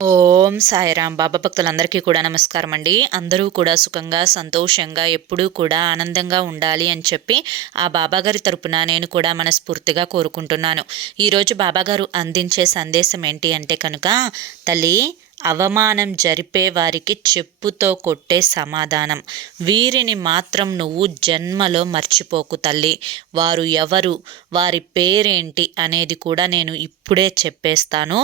ఓం సాయిరాం. బాబా భక్తులందరికీ కూడా నమస్కారం అండి. అందరూ కూడా సుఖంగా సంతోషంగా ఎప్పుడూ కూడా ఆనందంగా ఉండాలి అని చెప్పి ఆ బాబాగారి తరపున నేను కూడా మనస్ఫూర్తిగా కోరుకుంటున్నాను. ఈరోజు బాబాగారు అందించే సందేశం ఏంటి అంటే కనుక, తల్లి, అవమానం జరిపే వారికి చెప్పుతో కొట్టే సమాధానం, వీరిని మాత్రం నువ్వు జన్మలో మర్చిపోకు తల్లి. వారు ఎవరు, వారి పేరేంటి అనేది కూడా నేను ఇప్పుడే చెప్పేస్తాను.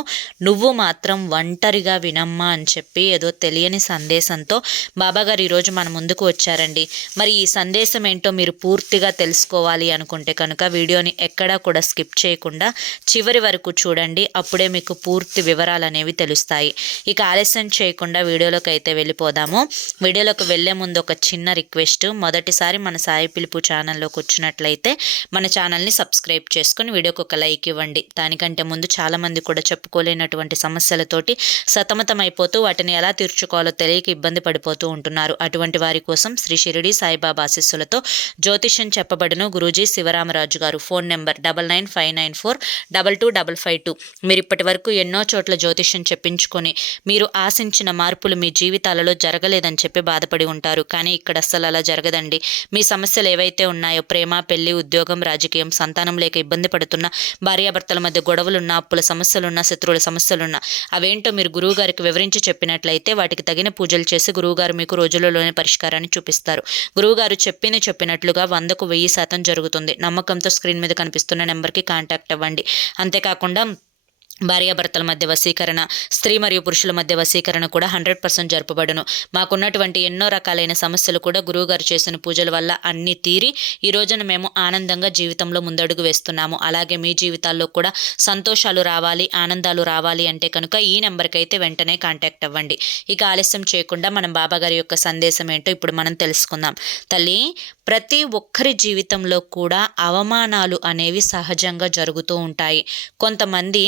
నువ్వు మాత్రం ఒంటరిగా వినమ్మా అని చెప్పి ఏదో తెలియని సందేశంతో బాబాగారు ఈరోజు మన ముందుకు వచ్చారండి. మరి ఈ సందేశం ఏంటో మీరు పూర్తిగా తెలుసుకోవాలి అనుకుంటే కనుక వీడియోని ఎక్కడా కూడా స్కిప్ చేయకుండా చివరి వరకు చూడండి. అప్పుడే మీకు పూర్తి వివరాలు అనేవి తెలుస్తాయి. ఇక ఆలస్యం చేయకుండా వీడియోలోకి అయితే వెళ్ళిపోదాము. వీడియోలోకి వెళ్ళే ముందు ఒక చిన్న రిక్వెస్ట్, మొదటిసారి మన సాయి పిలుపు ఛానల్లోకి వచ్చినట్లయితే మన ఛానల్ని సబ్స్క్రైబ్ చేసుకొని వీడియోకి ఒక లైక్ ఇవ్వండి. దానికంటే ముందు చాలామంది కూడా చెప్పుకోలేనటువంటి సమస్యలతోటి సతమతం అయిపోతూ వాటిని ఎలా తీర్చుకోవాలో తెలియక ఇబ్బంది పడిపోతూ ఉంటున్నారు. అటువంటి వారి కోసం శ్రీ షిరిడి సాయిబాబా ఆశీస్సులతో జ్యోతిష్యం చెప్పబడును గురూజీ శివరామరాజు గారు. Phone number 9959422552. మీరు ఇప్పటి వరకు ఎన్నో చోట్ల జ్యోతిష్యం చెప్పించుకొని మీరు ఆశించిన మార్పులు మీ జీవితాలలో జరగలేదని చెప్పి బాధపడి ఉంటారు. కానీ ఇక్కడ అస్సలు అలా జరగదండి. మీ సమస్యలు ఏవైతే ఉన్నాయో, ప్రేమ, పెళ్లి, ఉద్యోగం, రాజకీయం, సంతానం లేక ఇబ్బంది పడుతున్న, భార్యాభర్తల మధ్య గొడవలున్నా, అప్పుల సమస్యలున్నా, శత్రువుల సమస్యలున్నా, అవేంటో మీరు గురువు గారికి వివరించి చెప్పినట్లయితే వాటికి తగిన పూజలు చేసి గురువుగారు మీకు రోజులలోనే పరిష్కారాన్ని చూపిస్తారు. గురువుగారు చెప్పినట్లుగా 100కు 1000% జరుగుతుంది. నమ్మకంతో స్క్రీన్ మీద కనిపిస్తున్న నెంబర్కి కాంటాక్ట్ అవ్వండి. అంతేకాకుండా భార్యాభర్తల మధ్య వశీకరణ, స్త్రీ మరియు పురుషుల మధ్య వశీకరణ కూడా 100% జరపబడును. మాకున్నటువంటి ఎన్నో రకాలైన సమస్యలు కూడా గురువుగారు చేసిన పూజల వల్ల అన్నీ తీరి ఈ రోజున మేము ఆనందంగా జీవితంలో ముందడుగు వేస్తున్నాము. అలాగే మీ జీవితాల్లో కూడా సంతోషాలు రావాలి, ఆనందాలు రావాలి అంటే కనుక ఈ నెంబర్కి అయితే వెంటనే కాంటాక్ట్ అవ్వండి. ఇక ఆలస్యం చేయకుండా మనం బాబాగారి యొక్క సందేశం ఏంటో ఇప్పుడు మనం తెలుసుకుందాం. తల్లి, ప్రతి ఒక్కరి జీవితంలో కూడా అవమానాలు అనేవి సహజంగా జరుగుతూ ఉంటాయి. కొంతమంది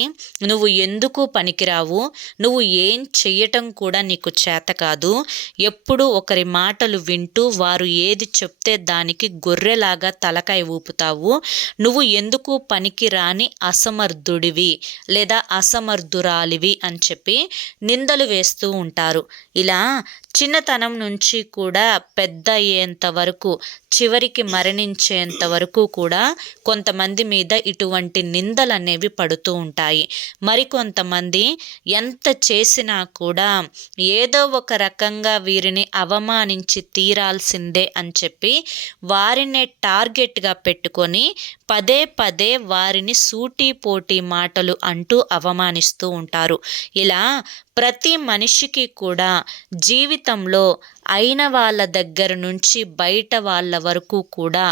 నువ్వు ఎందుకు పనికిరావు, నువ్వు ఏం చెయ్యటం కూడా నీకు చేత కాదు, ఎప్పుడు ఒకరి మాటలు వింటూ వారు ఏది చెప్తే దానికి గొర్రెలాగా తలకాయ ఊపుతావు, నువ్వు ఎందుకు పనికిరాని అసమర్థుడివి లేదా అసమర్థురాలివి అని చెప్పి నిందలు వేస్తూ ఉంటారు. ఇలా చిన్నతనం నుంచి కూడా పెద్ద అయ్యేంత వరకు, చివరికి మరణించేంత వరకు కూడా కొంతమంది మీద ఇటువంటి నిందలు అనేవి పడుతూ ఉంటాయి. మరికొంతమంది ఎంత చేసినా కూడా ఏదో ఒక రకంగా వీరిని అవమానించి తీరాల్సిందే అని చెప్పి వారినే టార్గెట్గా పెట్టుకొని పదే పదే వారిని సూటిపోటి మాటలు అంటూ అవమానిస్తూ ఉంటారు. ఇలా ప్రతి మనిషికి కూడా జీవితంలో అయిన వాళ్ళ దగ్గర నుంచి బయట వాళ్ళ వరకు కూడా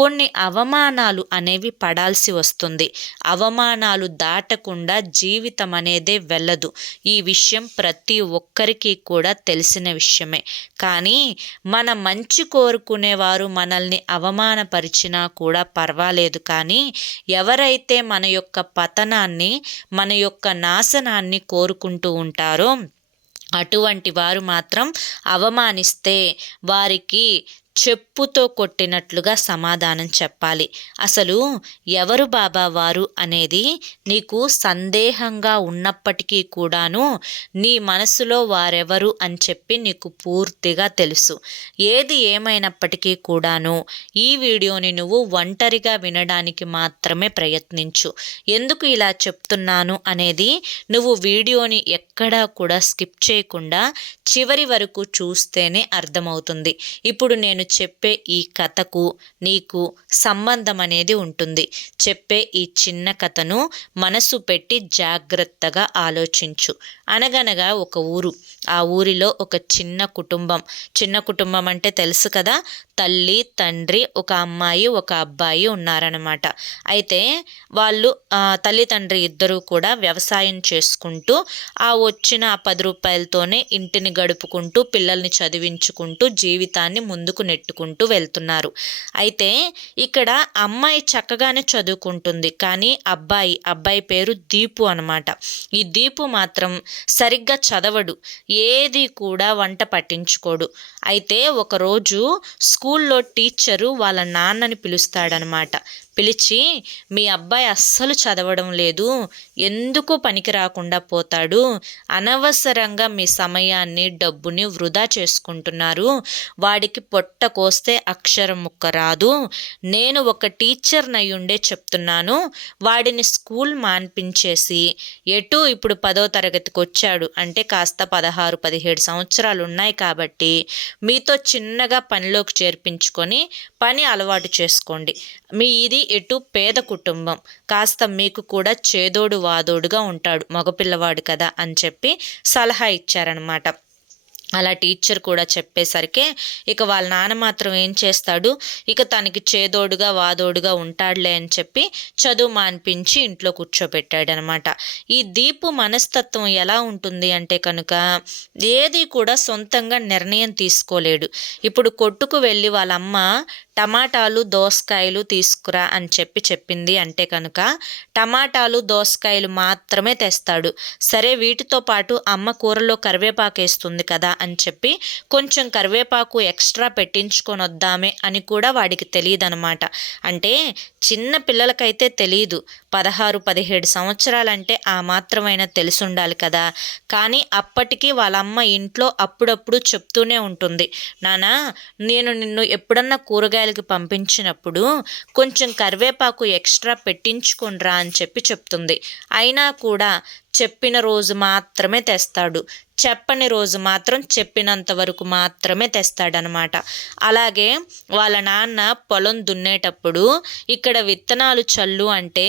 కొన్ని అవమానాలు అనేవి పడాల్సి వస్తుంది. అవమానాలు దాటకుండా జీవితం అనేదే వెళ్ళదు. ఈ విషయం ప్రతి ఒక్కరికి కూడా తెలిసిన విషయమే. కానీ మన మంచి కోరుకునేవారు మనల్ని అవమానపరిచినా కూడా పర్వాలేదు. కానీ ఎవరైతే మన యొక్క పతనాన్ని, మన యొక్క నాశనాన్ని కోరుకుంటూ ఉంటారో అటువంటి వారు మాత్రం అవమానిస్తే వారికి చెప్పుతో కొట్టినట్లుగా సమాధానం చెప్పాలి. అసలు ఎవరు బాబా వారు అనేది నీకు సందేహంగా ఉన్నప్పటికీ కూడాను నీ మనసులో వారెవరు అని చెప్పి నీకు పూర్తిగా తెలుసు. ఏది ఏమైనప్పటికీ కూడాను ఈ వీడియోని నువ్వు ఒంటరిగా వినడానికి మాత్రమే ప్రయత్నించు. ఎందుకు ఇలా చెప్తున్నాను అనేది నువ్వు వీడియోని ఎక్కడా కూడా స్కిప్ చేయకుండా చివరి వరకు చూస్తేనే అర్థమవుతుంది. ఇప్పుడు నేను చెప్పే ఈ కథకు నీకు సంబంధం అనేది ఉంటుంది. చెప్పే ఈ చిన్న కథను మనసు పెట్టి జాగ్రత్తగా ఆలోచించు. అనగనగా ఒక ఊరు. ఆ ఊరిలో ఒక చిన్న కుటుంబం అంటే తెలుసు కదా, తల్లి, తండ్రి, ఒక అమ్మాయి, ఒక అబ్బాయి ఉన్నారనమాట. అయితే వాళ్ళు తల్లి తండ్రి ఇద్దరూ కూడా వ్యవసాయం చేసుకుంటూ ఆ వచ్చిన 10 రూపాయలతోనే ఇంటిని గడుపుకుంటూ పిల్లల్ని చదివించుకుంటూ జీవితాన్ని ముందుకు నెట్టుకుంటూ వెళ్తున్నారు. అయితే ఇక్కడ అమ్మాయి చక్కగానే చదువుకుంటుంది. కానీ అబ్బాయి పేరు దీపు అనమాట. ఈ దీపు మాత్రం సరిగ్గా చదవడు, ఏది కూడా వంట పట్టించుకోడు. అయితే ఒకరోజు స్కూల్లో టీచరు వాళ్ళ నాన్నని పిలుస్తాడనమాట. పిలిచి, మీ అబ్బాయి అస్సలు చదవడం లేదు, ఎందుకు పనికి రాకుండా పోతాడు, అనవసరంగా మీ సమయాన్ని డబ్బుని వృధా చేసుకుంటున్నారు, వాడికి పొట్ట కోస్తే అక్షరం ముక్క రాదు, నేను ఒక టీచర్ని అయ్యుండే చెప్తున్నాను, వాడిని స్కూల్ మాన్పించేసి ఎటు ఇప్పుడు 10వ తరగతికి వచ్చాడు అంటే కాస్త 16-17 సంవత్సరాలు ఉన్నాయి కాబట్టి మీతో చిన్నగా పనిలోకి చేర్పించుకొని పని అలవాటు చేసుకోండి. మీది ఎటు పేద కుటుంబం, కాస్త మీకు కూడా చేదోడు వాదోడుగా ఉంటాడు, మగపిల్లవాడు కదా అని చెప్పి సలహా ఇచ్చారనమాట. అలా టీచర్ కూడా చెప్పేసరికి ఇక వాళ్ళ నాన్న మాత్రం ఏం చేస్తాడు, ఇక తనకి చేదోడుగా వాదోడుగా ఉంటాడులే అని చెప్పి చదువు మాన్పించి ఇంట్లో కూర్చోబెట్టాడనమాట. ఈ దీపు మనస్తత్వం ఎలా ఉంటుంది అంటే కనుక ఏది కూడా సొంతంగా నిర్ణయం తీసుకోలేడు. ఇప్పుడు కొట్టుకు వెళ్ళి వాళ్ళమ్మ టమాటాలు దోసకాయలు తీసుకురా అని చెప్పింది అంటే కనుక టమాటాలు దోసకాయలు మాత్రమే తెస్తాడు. సరే వీటితో పాటు అమ్మ కూరలో కరివేపాకు వేస్తుంది కదా అని చెప్పి కొంచెం కరివేపాకు ఎక్స్ట్రా పెట్టించుకొని వద్దామే అని కూడా వాడికి తెలియదనమాట. అంటే చిన్న పిల్లలకైతే తెలియదు, 16-17 సంవత్సరాలంటే ఆ మాత్రమైనా తెలిసి ఉండాలి కదా. కానీ అప్పటికి వాళ్ళమ్మ ఇంట్లో అప్పుడప్పుడు చెప్తూనే ఉంటుంది, నానా నేను నిన్ను ఎప్పుడన్నా కూరగాయలకి పంపించినప్పుడు కొంచెం కరివేపాకు ఎక్స్ట్రా పెట్టించుకొనిరా అని చెప్తుంది. అయినా కూడా చెప్పిన రోజు మాత్రమే తెస్తాడు, చెప్పని రోజు మాత్రం చెప్పినంత వరకు మాత్రమే తెస్తాడనమాట. అలాగే వాళ్ళ నాన్న పొలం దున్నేటప్పుడు ఇక్కడ విత్తనాలు చల్లు అంటే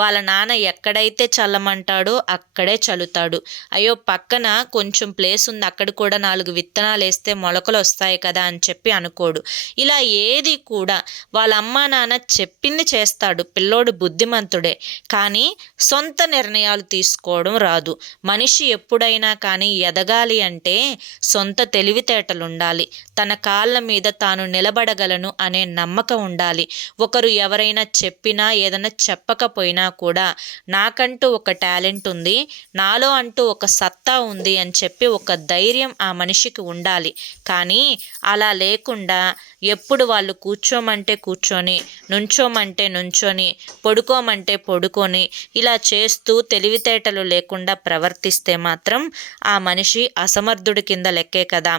వాళ్ళ నాన్న ఎక్కడైతే చల్లమంటాడో అక్కడే చల్లుతాడు. అయ్యో పక్కన కొంచెం ప్లేస్ ఉంది, అక్కడ కూడా 4 విత్తనాలు వేస్తే మొలకలు వస్తాయి కదా అని చెప్పి అనుకోడు. ఇలా ఏది కూడా వాళ్ళ అమ్మా నాన్న చెప్పింది చేస్తాడు. పిల్లోడు బుద్ధిమంతుడే, కానీ సొంత నిర్ణయాలు తీసుకోవడం రాదు. మనిషి ఎప్పుడైనా కానీ ఎదగాలి అంటే సొంత తెలివితేటలు ఉండాలి, తన కాళ్ళ మీద తాను నిలబడగలను అనే నమ్మకం ఉండాలి. ఒకరు ఎవరైనా చెప్పినా ఏదైనా చెప్పకపోయినా కూడా నాకంటూ ఒక టాలెంట్ ఉంది, నాలో అంటూ ఒక సత్తా ఉంది అని చెప్పి ఒక ధైర్యం ఆ మనిషికి ఉండాలి. కానీ అలా లేకుండా ఎప్పుడు వాళ్ళు కూర్చోమంటే కూర్చొని, నుంచోమంటే నుంచొని, పడుకోమంటే పడుకొని ఇలా చేస్తూ తెలివితేటలు లేకుండా ప్రవర్తిస్తే మాత్రం ఆ మనిషి అసమర్థుడి కింద లెక్కే కదా.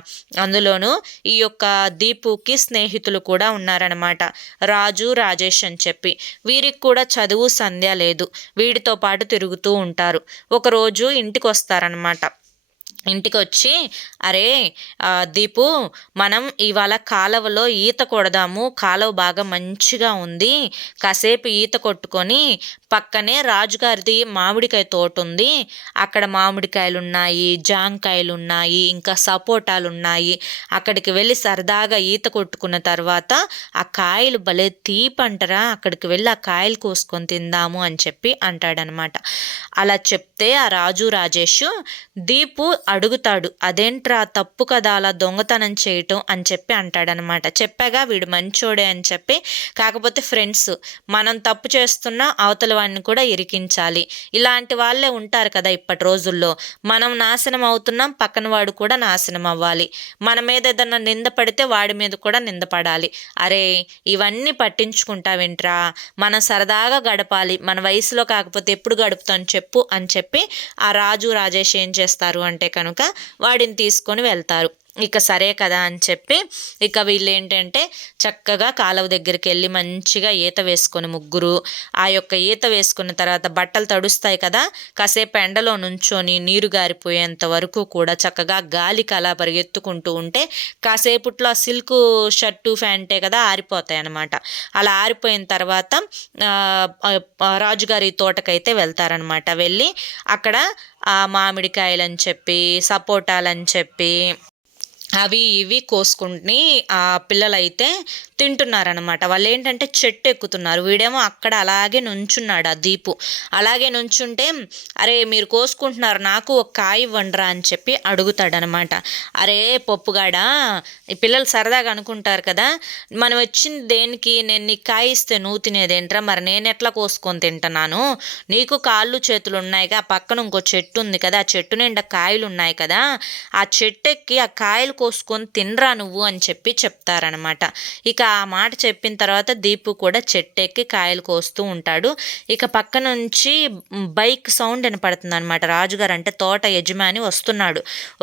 అందులోనూ ఈ యొక్క దీపుకి స్నేహితులు కూడా ఉన్నారనమాట, రాజు రాజేష్ అని చెప్పి. వీరికి కూడా చదువు సంధ్య లేదు, వీడితో పాటు తిరుగుతూ ఉంటారు. ఒకరోజు ఇంటికి వస్తారనమాట. ఇంటికి వచ్చి, అరే దీపు మనం ఇవాళ కాలువలో ఈత కొడదాము, కాలువ బాగా మంచిగా ఉంది, కాసేపు ఈత కొట్టుకొని పక్కనే రాజుగారిది మామిడికాయ తోట ఉంది, అక్కడ మామిడికాయలు ఉన్నాయి, జాంకాయలు ఉన్నాయి, ఇంకా సపోటాలు ఉన్నాయి, అక్కడికి వెళ్ళి సరదాగా ఈత కొట్టుకున్న తర్వాత ఆ కాయలు భలే తీపంటరా, అక్కడికి వెళ్ళి ఆ కాయలు కోసుకొని తిందాము అని చెప్పి అంటాడనమాట. అలా చెప్తే ఆ రాజు రాజేష్ దీపు అడుగుతాడు, అదేంట్రా తప్పు కదా అలా దొంగతనం చేయటం అని చెప్పి అంటాడనమాట. చెప్పాగా వీడు మంచోడే అని చెప్పి. కాకపోతే ఫ్రెండ్స్, మనం తప్పు చేస్తున్నా అవతల వాడిని కూడా ఇరికించాలి. ఇలాంటి వాళ్ళే ఉంటారు కదా ఇప్పటి రోజుల్లో. మనం నాశనం అవుతున్నాం, పక్కన వాడు కూడా నాశనం అవ్వాలి. మన మీద ఏదన్నా నింద పడితే వాడి మీద కూడా నింద పడాలి. అరే ఇవన్నీ పట్టించుకుంటావేంట్రా, మనం సరదాగా గడపాలి, మన వయసులో కాకపోతే ఎప్పుడు గడుపుతాను చెప్పు అని చెప్పి ఆ రాజు రాజేష్ ఏం చేస్తారు అంటే కనుక వాడిని తీసుకొని వెళ్తారు. ఇక సరే కదా అని చెప్పి ఇక వీళ్ళు ఏంటంటే చక్కగా కాలువ దగ్గరికి వెళ్ళి మంచిగా ఈత వేసుకొని ముగ్గురు, ఆ యొక్క ఈత వేసుకున్న తర్వాత బట్టలు తడుస్తాయి కదా, కాసేపు ఎండలో నుంచొని నీరు గారిపోయేంత వరకు కూడా చక్కగా గాలికి అలా పరిగెత్తుకుంటూ ఉంటే కాసేపుట్లో ఆ సిల్క్ షర్టు ఫ్యాంటే కదా ఆరిపోతాయి అన్నమాట. అలా ఆరిపోయిన తర్వాత రాజుగారి తోటకైతే వెళ్తారనమాట. వెళ్ళి అక్కడ ఆ మామిడికాయలని చెప్పి సపోటాలని చెప్పి అవి ఇవి కోసుకుంటుని ఆ పిల్లలైతే తింటున్నారనమాట. వాళ్ళు ఏంటంటే చెట్టు ఎక్కుతున్నారు, వీడేమో అక్కడ అలాగే నుంచున్నాడు. ఆ దీపు అలాగే నుంచుంటే, అరే మీరు కోసుకుంటున్నారు నాకు ఒక కాయ ఇవ్వండిరా అని చెప్పి అడుగుతాడనమాట. అరే పప్పుగాడా, ఈ పిల్లలు సరదాగా అనుకుంటారు కదా, మనం వచ్చింది దేనికి, నేను నీకు కాయ ఇస్తే నువ్వు తినేదేంట్రా, మరి నేను ఎట్లా కోసుకొని తింటున్నాను, నీకు కాళ్ళు చేతులు ఉన్నాయిగా, ఆ పక్కన ఇంకో చెట్టు ఉంది కదా, ఆ చెట్టు నిండా కాయలు ఉన్నాయి కదా, ఆ చెట్టు ఎక్కి ఆ కాయలు కోసుకొని తినరా నువ్వు అని చెప్పి చెప్తారనమాట. ఇక ఆ మాట చెప్పిన తర్వాత దీపు కూడా చెట్టెక్కి కాయలు కోస్తూ ఉంటాడు. ఇక పక్క నుంచి బైక్ సౌండ్ వినపడుతుంది అనమాట. రాజుగారు అంటే తోట యజమాని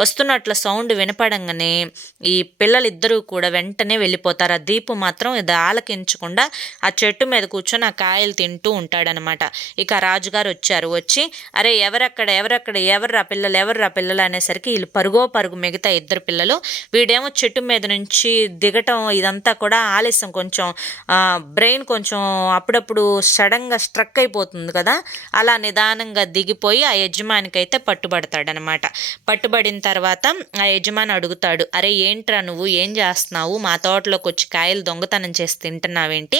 వస్తున్నట్ల సౌండ్ వినపడంగానే ఈ పిల్లలిద్దరూ కూడా వెంటనే వెళ్ళిపోతారు. ఆ దీపు మాత్రం ఇది ఆలకించకుండా ఆ చెట్టు మీద కూర్చొని ఆ కాయలు తింటూ ఉంటాడనమాట. ఇక రాజుగారు వచ్చి అరే ఎవర్రా పిల్లలు అనేసరికి వీళ్ళు పరుగు మిగతా ఇద్దరు పిల్లలు. వీడేమో చెట్టు మీద నుంచి దిగటం ఇదంతా కూడా ఆలస్యం, కొంచెం బ్రెయిన్ కొంచెం అప్పుడప్పుడు సడన్గా స్ట్రక్ అయిపోతుంది కదా, అలా నిదానంగా దిగిపోయి ఆ యజమానికి అయితే పట్టుబడతాడనమాట. పట్టుబడిన తర్వాత ఆ యజమాని అడుగుతాడు, అరే ఏంట్రా నువ్వు ఏం చేస్తున్నావు, మా తోటలోకి వచ్చి కాయలు దొంగతనం చేసి తింటున్నావేంటి,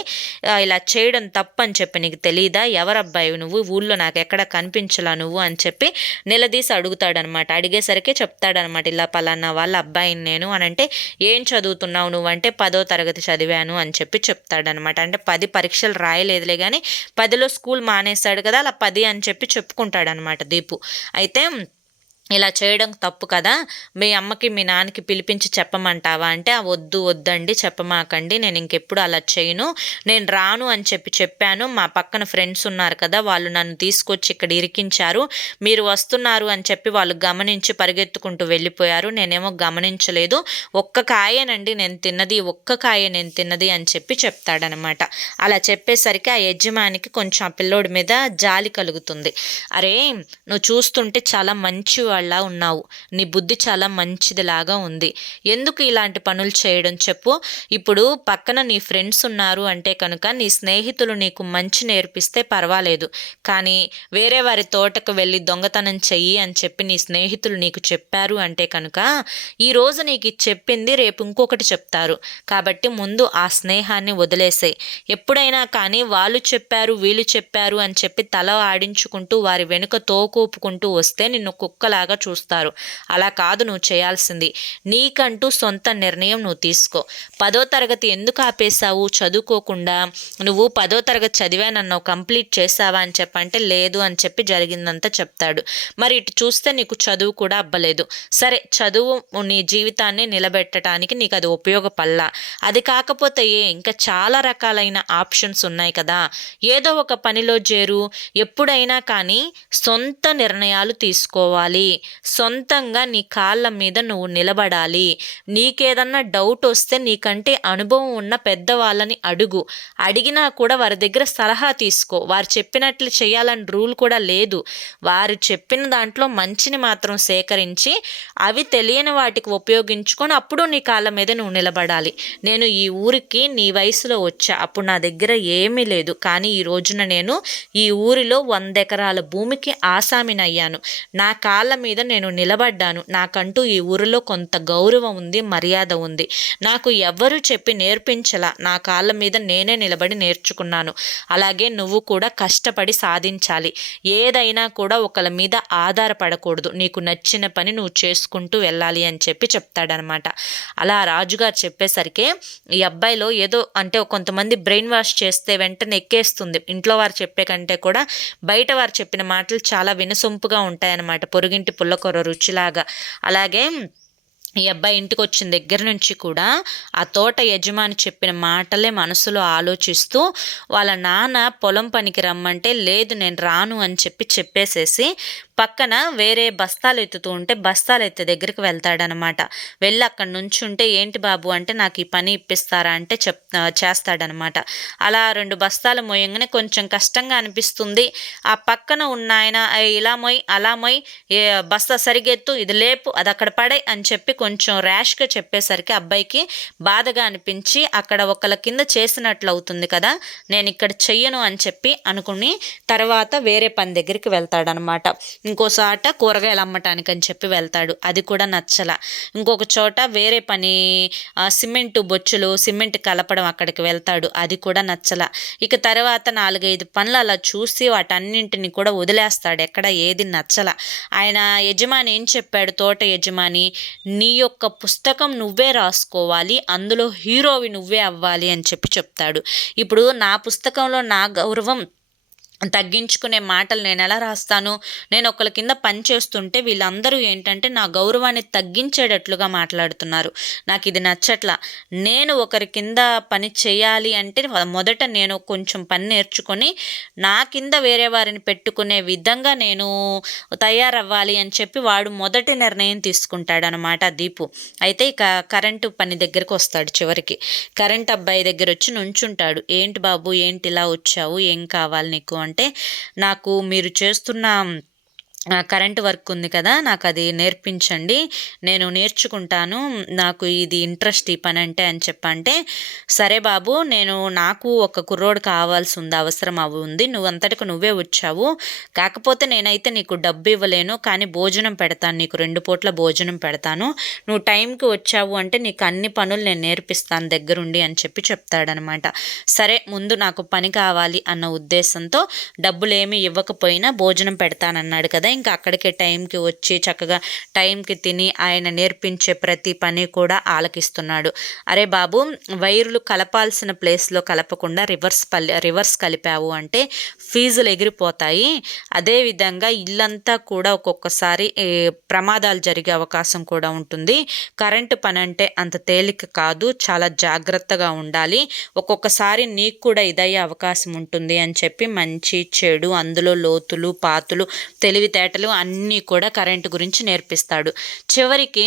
ఇలా చేయడం తప్పని చెప్పి నీకు తెలీదా, ఎవరబ్బాయి నువ్వు, ఊళ్ళో నాకు ఎక్కడ కనిపించలా నువ్వు అని చెప్పి నిలదీసి అడుగుతాడనమాట. అడిగేసరికి చెప్తాడనమాట, ఇలా పలానా వాళ్ళ అబ్బాయిని నేను అని. అంటే ఏం చదువుతున్నావు నువ్వంటే 10వ తరగతి చదివాను అని చెప్పి చెప్తాడనమాట. అంటే 10 పరీక్షలు రాయలేదులే కానీ 10లో స్కూల్ మానేశాడు కదా, అలా 10 అని చెప్పి చెప్పుకుంటాడనమాట దీపు. అయితే ఇలా చేయడం తప్పు కదా, మీ అమ్మకి మీ నాన్నకి పిలిపించి చెప్పమంటావా అంటే, వద్దండి చెప్పమాకండి, నేను ఇంకెప్పుడు అలా చేయను, నేను రాను అని చెప్పాను. మా పక్కన ఫ్రెండ్స్ ఉన్నారు కదా, వాళ్ళు నన్ను తీసుకొచ్చి ఇక్కడ ఇరికించారు, మీరు వస్తున్నారు అని చెప్పి వాళ్ళు గమనించి పరిగెత్తుకుంటూ వెళ్ళిపోయారు, నేనేమో గమనించలేదు, ఒక్క కాయే నేను తిన్నది అని చెప్పి చెప్తాడనమాట. అలా చెప్పేసరికి ఆ యజమానికి కొంచెం ఆ పిల్లోడి మీద జాలి కలుగుతుంది. అరే నువ్వు చూస్తుంటే చాలా మంచి వాళ్ళ ఉన్నావు, నీ బుద్ధి చాలా మంచిదిలాగా ఉంది, ఎందుకు ఇలాంటి పనులు చేయడం చెప్పు, ఇప్పుడు పక్కన నీ ఫ్రెండ్స్ ఉన్నారు అంటే కనుక నీ స్నేహితులు నీకు మంచి నేర్పిస్తే పర్వాలేదు, కానీ వేరే వారి తోటకు వెళ్ళి దొంగతనం చెయ్యి అని చెప్పి నీ స్నేహితులు నీకు చెప్పారు అంటే కనుక ఈరోజు నీకు చెప్పింది రేపు ఇంకొకటి చెప్తారు, కాబట్టి ముందు ఆ స్నేహాన్ని వదిలేసాయి. ఎప్పుడైనా కానీ వాళ్ళు చెప్పారు వీళ్ళు చెప్పారు అని చెప్పి తల ఆడించుకుంటూ వారి వెనుక తోకూపుకుంటూ వస్తే నిన్ను కుక్కలాగా చూస్తారు. అలా కాదు నువ్వు చేయాల్సింది, నీకంటూ సొంత నిర్ణయం నువ్వు తీసుకో. 10వ తరగతి ఎందుకు ఆపేశావు, చదువుకోకుండా, నువ్వు 10వ తరగతి చదివానన్నావు, కంప్లీట్ చేసావా అని చెప్పంటే లేదు అని చెప్పి జరిగిందంతా చెప్తాడు. మరి ఇటు చూస్తే నీకు చదువు కూడా అబ్బలేదు, సరే చదువు నీ జీవితాన్ని నిలబెట్టడానికి నీకు అది ఉపయోగపడలా, అది కాకపోతే ఇంకా చాలా రకాలైన ఆప్షన్స్ ఉన్నాయి కదా, ఏదో ఒక పనిలో చేరు, ఎప్పుడైనా కానీ సొంత నిర్ణయాలు తీసుకోవాలి, సొంతంగా నీ కాళ్ళ మీద నువ్వు నిలబడాలి, నీకేదన్నా డౌట్ వస్తే నీకంటే అనుభవం ఉన్న పెద్దవాళ్ళని అడిగినా కూడా వారి దగ్గర సలహా తీసుకో, వారు చెప్పినట్లు చేయాలని రూల్ కూడా లేదు, వారు చెప్పిన దాంట్లో మంచిని మాత్రం సేకరించి అవి తెలియని వాటికి ఉపయోగించుకొని అప్పుడు నీ కాళ్ళ మీద నువ్వు నిలబడాలి. నేను ఈ ఊరికి నీ వయసులో వచ్చా, అప్పుడు నా దగ్గర ఏమీ లేదు, కానీ ఈ రోజున నేను ఈ ఊరిలో 100 ఎకరాల భూమికి ఆసామినయ్యాను, నా కాళ్ళ మీద నేను నిలబడ్డాను, నాకంటూ ఈ ఊరిలో కొంత గౌరవం ఉంది, మర్యాద ఉంది, నాకు ఎవ్వరూ చెప్పి నేర్పించలా, నా కాళ్ళ మీద నేనే నిలబడి నేర్చుకున్నాను, అలాగే నువ్వు కూడా కష్టపడి సాధించాలి, ఏదైనా కూడా ఒకళ్ళ మీద ఆధారపడకూడదు, నీకు నచ్చిన పని నువ్వు చేసుకుంటూ వెళ్ళాలి అని చెప్పి చెప్తాడనమాట. అలా రాజుగారు చెప్పేసరికి ఈ అబ్బాయిలో ఏదో అంటే కొంతమంది బ్రెయిన్ వాష్ చేస్తే వెంటనే ఎక్కేస్తుంది, ఇంట్లో వారు చెప్పే కంటే కూడా బయట వారు చెప్పిన మాటలు చాలా వినసొంపుగా ఉంటాయన్నమాట, పొరుగింటి పుల్లకూర రుచిలాగా. అలాగే ఈ అబ్బాయి ఇంటికి వచ్చిన దగ్గర నుంచి కూడా ఆ తోట యజమాని చెప్పిన మాటలే మనసులో ఆలోచిస్తూ వాళ్ళ నాన్న పొలం పనికి రమ్మంటే లేదు నేను రాను అని చెప్పేసేసి పక్కన వేరే బస్తాలు ఎత్తుతూ ఉంటే బస్తాలు ఎత్తే దగ్గరికి వెళ్తాడనమాట. వెళ్ళి అక్కడ నుంచి ఉంటే ఏంటి బాబు అంటే నాకు ఈ పని ఇప్పిస్తారా అంటే చేస్తాడనమాట. అలా 2 బస్తాలు మోయంగానే కొంచెం కష్టంగా అనిపిస్తుంది. ఆ పక్కన ఉన్న ఆయన ఇలా మొయ్ అలా మొయ్, బస్తా సరిగెత్తు, ఇది లేపు, అది అక్కడ పడే అని చెప్పి కొంచెం ర్యాష్గా చెప్పేసరికి అబ్బాయికి బాధగా అనిపించి అక్కడ ఒకళ్ళ కింద చేసినట్లు అవుతుంది కదా, నేను ఇక్కడ చెయ్యను అని చెప్పి అనుకుని తర్వాత వేరే పని దగ్గరికి వెళ్తాడనమాట. ఇంకోసాట కూరగాయలు అమ్మటానికి అని చెప్పి వెళ్తాడు, అది కూడా నచ్చల. ఇంకొక చోట వేరే పని సిమెంటు బొచ్చులు సిమెంట్ కలపడం అక్కడికి వెళ్తాడు, అది కూడా నచ్చల. ఇక తర్వాత 4-5 పనులు అలా చూసి వాటన్నింటిని కూడా వదిలేస్తాడు, ఎక్కడ ఏది నచ్చల. ఆయన యజమాని ఏం చెప్పాడు, తోట యజమాని, నీ యొక్క పుస్తకం నువ్వే రాసుకోవాలి, అందులో హీరోవి నువ్వే అవ్వాలి అని చెప్తాడు. ఇప్పుడు నా పుస్తకంలో నా గౌరవం తగ్గించుకునే మాటలు నేనెలా రాస్తాను? నేను ఒకళ్ళ కింద పని చేస్తుంటే వీళ్ళందరూ ఏంటంటే నా గౌరవాన్ని తగ్గించేటట్లుగా మాట్లాడుతున్నారు. నాకిది నచ్చట్లా. నేను ఒకరి కింద పని చేయాలి అంటే మొదట నేను కొంచెం పని నేర్చుకొని, నా కింద వేరే వారిని పెట్టుకునే విధంగా నేను తయారవ్వాలి అని చెప్పి వాడు మొదటి నిర్ణయం తీసుకుంటాడనమాట దీపు. అయితే ఇక కరెంటు పని దగ్గరకొస్తాడు చివరికి. కరెంట్ అబ్బాయి దగ్గరొచ్చి నుంచుంటాడు. "ఏంటి బాబు ఏంటిలా వచ్చావు? ఏం కావాలి నీకు?" అంటే నాకు మీరు చేస్తున్న కరెంట్ వర్క్ ఉంది కదా, నాకది నేర్పించండి, నేను నేర్చుకుంటాను, నాకు ఇది ఇంట్రెస్ట్ ఈ పని అంటే అని చెప్పంటే, సరే బాబు నాకు ఒక కుర్రోడు కావాల్సి ఉంది, అవసరం ఉంది, నువ్వంతటికి నువ్వే వచ్చావు, కాకపోతే నేనైతే నీకు డబ్బు ఇవ్వలేను, కానీ భోజనం పెడతాను, నీకు 2 పూట్ల భోజనం పెడతాను, నువ్వు టైంకి వచ్చావు అంటే నీకు అన్ని పనులు నేను నేర్పిస్తాను దగ్గరుండి అని చెప్పి చెప్తాడనమాట. సరే ముందు నాకు పని కావాలి అన్న ఉద్దేశంతో డబ్బులేమి ఇవ్వకపోయినా భోజనం పెడతానన్నాడు కదా, ఇంకా అక్కడికే టైంకి వచ్చి చక్కగా టైంకి తిని ఆయన నేర్పించే ప్రతి పని కూడా ఆలకిస్తున్నాడు. అరే బాబు, వైర్లు కలపాల్సిన ప్లేస్లో కలపకుండా రివర్స్ కలిపావు అంటే ఫీజులు ఎగిరిపోతాయి. అదేవిధంగా ఇల్లంతా కూడా ఒక్కొక్కసారి ప్రమాదాలు జరిగే అవకాశం కూడా ఉంటుంది. కరెంటు పని అంటే అంత తేలిక కాదు, చాలా జాగ్రత్తగా ఉండాలి, ఒక్కొక్కసారి నీకు కూడా ఇదయ్యే అవకాశం ఉంటుంది అని చెప్పి మంచి చెడు అందులో లోతులు పాతులు తెలివితేటలు అన్నీ కూడా కరెంటు గురించి నేర్పిస్తాడు. చివరికి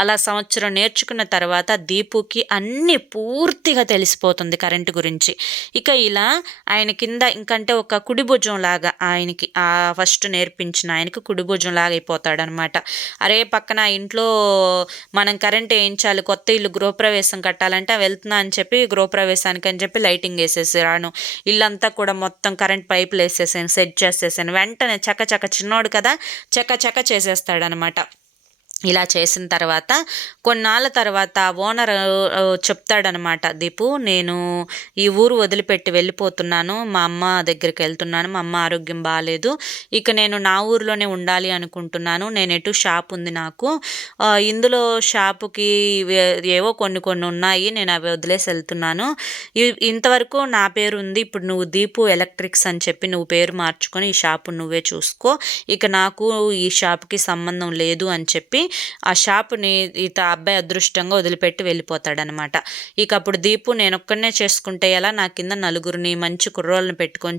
అలా సంవత్సరం నేర్చుకున్న తర్వాత దీపుకి అన్నీ పూర్తిగా తెలిసిపోతుంది కరెంటు గురించి. ఇక ఇలా ఆయన కింద ఇంకంటే ఒక కుడి భుజం లాగా ఆయనకి ఫస్ట్ నేర్పించిన ఆయనకి కుడి భుజం లాగా అయిపోతాడనమాట. అరే పక్కన ఇంట్లో మనం కరెంట్ వేయించాలి, కొత్త ఇల్లు గృహప్రవేశం కట్టాలంటే వెళ్తున్నా అని చెప్పి గృహప్రవేశానికి అని చెప్పి లైటింగ్ వేసేసి రాను, ఇల్లంతా కూడా మొత్తం కరెంట్ పైపులు వేసేసాను, సెట్ చేసేసాను, వెంటనే చక్క చిన్నోడు కదా చక చేసేస్తాడనమాట. ఇలా చేసిన తర్వాత కొన్నాళ్ళ తర్వాత ఓనర్ చెప్తాడనమాట, దీపు నేను ఈ ఊరు వదిలిపెట్టి వెళ్ళిపోతున్నాను, మా అమ్మ దగ్గరికి వెళ్తున్నాను, మా అమ్మ ఆరోగ్యం బాగాలేదు, ఇక నేను నా ఊరిలోనే ఉండాలి అనుకుంటున్నాను, నేను ఎటు షాప్ ఉంది నాకు, ఇందులో షాపుకి ఏవో కొన్ని ఉన్నాయి, నేను అవి వదిలేసి వెళ్తున్నాను, ఇంతవరకు నా పేరు ఉంది, ఇప్పుడు నువ్వు దీపు ఎలక్ట్రిక్స్ అని చెప్పి నువ్వు పేరు మార్చుకొని ఈ షాపు నువ్వే చూసుకో, ఇక నాకు ఈ షాప్కి సంబంధం లేదు అని చెప్పి ఆ షాపుని అబ్బాయి అదృష్టంగా వదిలిపెట్టి వెళ్ళిపోతాడనమాట. ఇక అప్పుడు దీపు నేనొక్కడనే చేసుకుంటే ఎలా, నా కింద నలుగురిని మంచి కుర్రోళ్ళని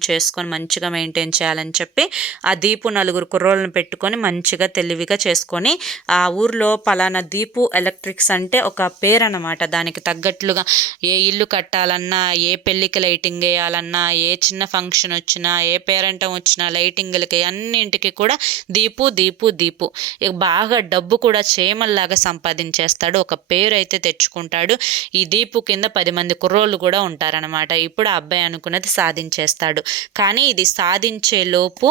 చేసుకొని మంచిగా మెయింటైన్ చేయాలని చెప్పి ఆ దీపు 4 కుర్రోళ్ళని పెట్టుకొని మంచిగా తెలివిగా చేసుకొని ఆ ఊర్లో పలానా దీపు ఎలక్ట్రిక్స్ అంటే ఒక పేరు అనమాట, దానికి తగ్గట్లుగా ఏ ఇల్లు కట్టాలన్నా, ఏ పెళ్ళికి లైటింగ్ వేయాలన్నా, ఏ చిన్న ఫంక్షన్ వచ్చినా, ఏ పేరంటం వచ్చినా లైటింగ్లకి అన్నింటికి కూడా దీపు దీపు దీపు. ఇక బాగా డబ్బు కూడా చేమల్లాగా సంపాదించేస్తాడు, ఒక పేరు అయితే తెచ్చుకుంటాడు. ఈ దీపు కింద 10 మంది కుర్రోళ్ళు కూడా ఉంటారనమాట. ఇప్పుడు ఆ అబ్బాయి అనుకున్నది సాధించేస్తాడు. కానీ ఇది సాధించే లోపు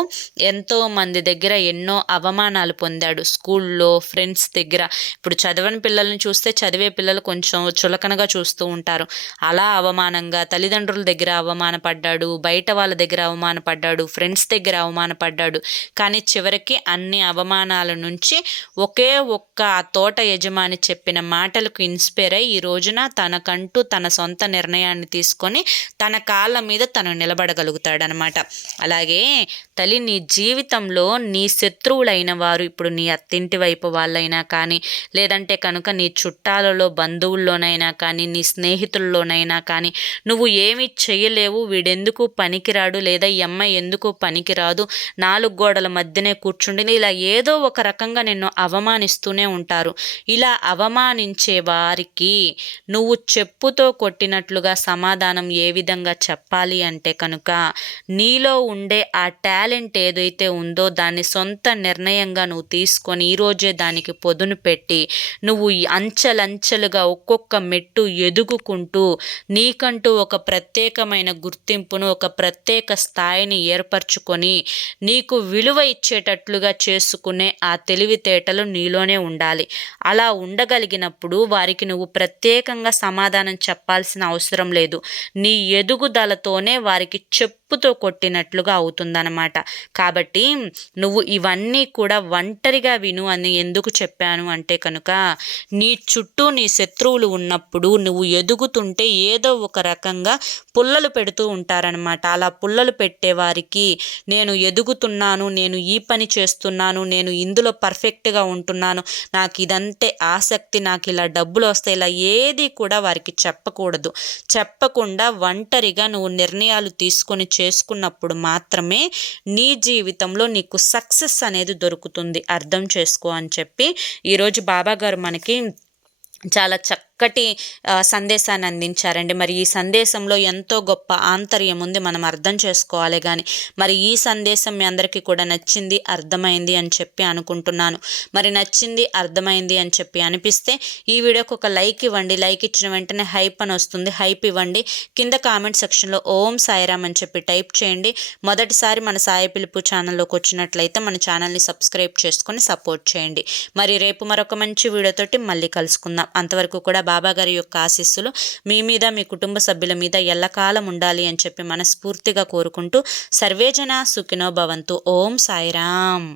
ఎంతో మంది దగ్గర ఎన్నో అవమానాలు పొందాడు. స్కూల్లో ఫ్రెండ్స్ దగ్గర, ఇప్పుడు చదవని పిల్లల్ని చూస్తే చదివే పిల్లలు కొంచెం చులకనగా చూస్తూ ఉంటారు, అలా అవమానంగా తల్లిదండ్రుల దగ్గర అవమానపడ్డాడు, బయట వాళ్ళ దగ్గర అవమానపడ్డాడు, ఫ్రెండ్స్ దగ్గర అవమానపడ్డాడు. కానీ చివరికి అన్ని అవమానాల నుంచి ఒకే ఒక్క ఆ తోట యజమాని చెప్పిన మాటలకు ఇన్స్పైర్ అయ్యి ఈ రోజున తనకంటూ తన సొంత నిర్ణయాన్ని తీసుకొని తన కాళ్ళ మీద తను నిలబడగలుగుతాడనమాట. అలాగే తల్లి, నీ జీవితంలో నీ శత్రువులైన వారు, ఇప్పుడు నీ అత్తింటి వైపు వాళ్ళైనా కానీ, లేదంటే కనుక నీ చుట్టాలలో బంధువుల్లోనైనా కానీ, నీ స్నేహితుల్లోనైనా కానీ, నువ్వు ఏమీ చేయలేవు, వీడెందుకు పనికిరాడు, లేదా ఈ అమ్మాయి ఎందుకు పనికిరాదు, 4 గోడల మధ్యనే కూర్చుండింది, ఇలా ఏదో ఒక రకంగా నిన్ను అవమానిస్తూనే ఉంటారు. ఇలా అవమానించే వారికి నువ్వు చెప్పుతో కొట్టినట్లుగా సమాధానం ఏ విధంగా చెప్పాలి అంటే కనుక, నీలో ఉండే ఆ టాలెంట్ ఏదైతే ఉందో దాన్ని సొంత నిర్ణయంగా నువ్వు తీసుకొని ఈరోజే దానికి పొదును పెట్టి నువ్వు అంచెలంచెలుగా ఒక్కొక్క మెట్టు ఎదుగుకుంటూ నీకంటూ ఒక ప్రత్యేకమైన గుర్తింపును, ఒక ప్రత్యేక స్థాయిని ఏర్పరచుకొని నీకు విలువ ఇచ్చేటట్లుగా చేసుకునే ఆ తెలివితేటలు నీలోనే ఉండాలి. అలా ఉండగలిగినప్పుడు వారికి నువ్వు ప్రత్యేకంగా సమాధానం చెప్పాల్సిన అవసరం లేదు. నీ ఎదుగుదలతోనే వారికి చెప్పుతో కొట్టినట్లుగా అవుతుందన్నమాట. కాబట్టి నువ్వు ఇవన్నీ కూడా ఒంటరిగా విను అని ఎందుకు చెప్పాను అంటే కనుక, నీ చుట్టూ నీ శత్రువులు ఉన్నప్పుడు నువ్వు ఎదుగుతుంటే ఏదో ఒక రకంగా పుల్లలు పెడుతూ ఉంటారనమాట. అలా పుల్లలు పెట్టేవారికి నేను ఎదుగుతున్నాను, నేను ఈ పని చేస్తున్నాను, నేను ఇందులో పర్ఫెక్ట్గా ఉంటున్నాను, నాకు ఇదంతే ఆసక్తి, నాకు ఇలా డబ్బులు వస్తాయి, ఇలా ఏది కూడా వారికి చెప్పకూడదు. చెప్పకుండా ఒంటరిగా నువ్వు నిర్ణయాలు తీసుకొని చేసుకున్నప్పుడు మాత్రమే నీ జీవితంలో నీకు సక్సెస్ అనేది దొరుకుతుంది. అర్థం చేసుకో అని చెప్పి ఈరోజు బాబాగారు మనకి చాలా చక్కటి సందేశాన్ని అందించారండి. మరి ఈ సందేశంలో ఎంతో గొప్ప ఆంతర్యం ఉంది, మనం అర్థం చేసుకోవాలి. కానీ మరి ఈ సందేశం మీ అందరికీ కూడా నచ్చింది, అర్థమైంది అని చెప్పి అనుకుంటున్నాను. మరి నచ్చింది, అర్థమైంది అని చెప్పి అనిపిస్తే ఈ వీడియోకి ఒక లైక్ ఇవ్వండి. లైక్ ఇచ్చిన వెంటనే హైప్ అని వస్తుంది, హైప్ ఇవ్వండి. కింద కామెంట్ సెక్షన్లో ఓం సాయిరామ్ అని చెప్పి టైప్ చేయండి. మొదటిసారి మన సాయి పిలుపు ఛానల్లోకి వచ్చినట్లయితే మన ఛానల్ని సబ్స్క్రైబ్ చేసుకొని సపోర్ట్ చేయండి. మరి రేపు మరొక మంచి వీడియోతోటి మళ్ళీ కలుసుకుందాం. అంతవరకు కూడా బాబాగారి యొక్క ఆశీస్సులు మీ మీద, మీ కుటుంబ సభ్యుల మీద ఎల్లకాలం ఉండాలి అని చెప్పి మనస్ఫూర్తిగా కోరుకుంటూ సర్వేజన సుఖినో భవంతు. ఓం సాయిరామ్.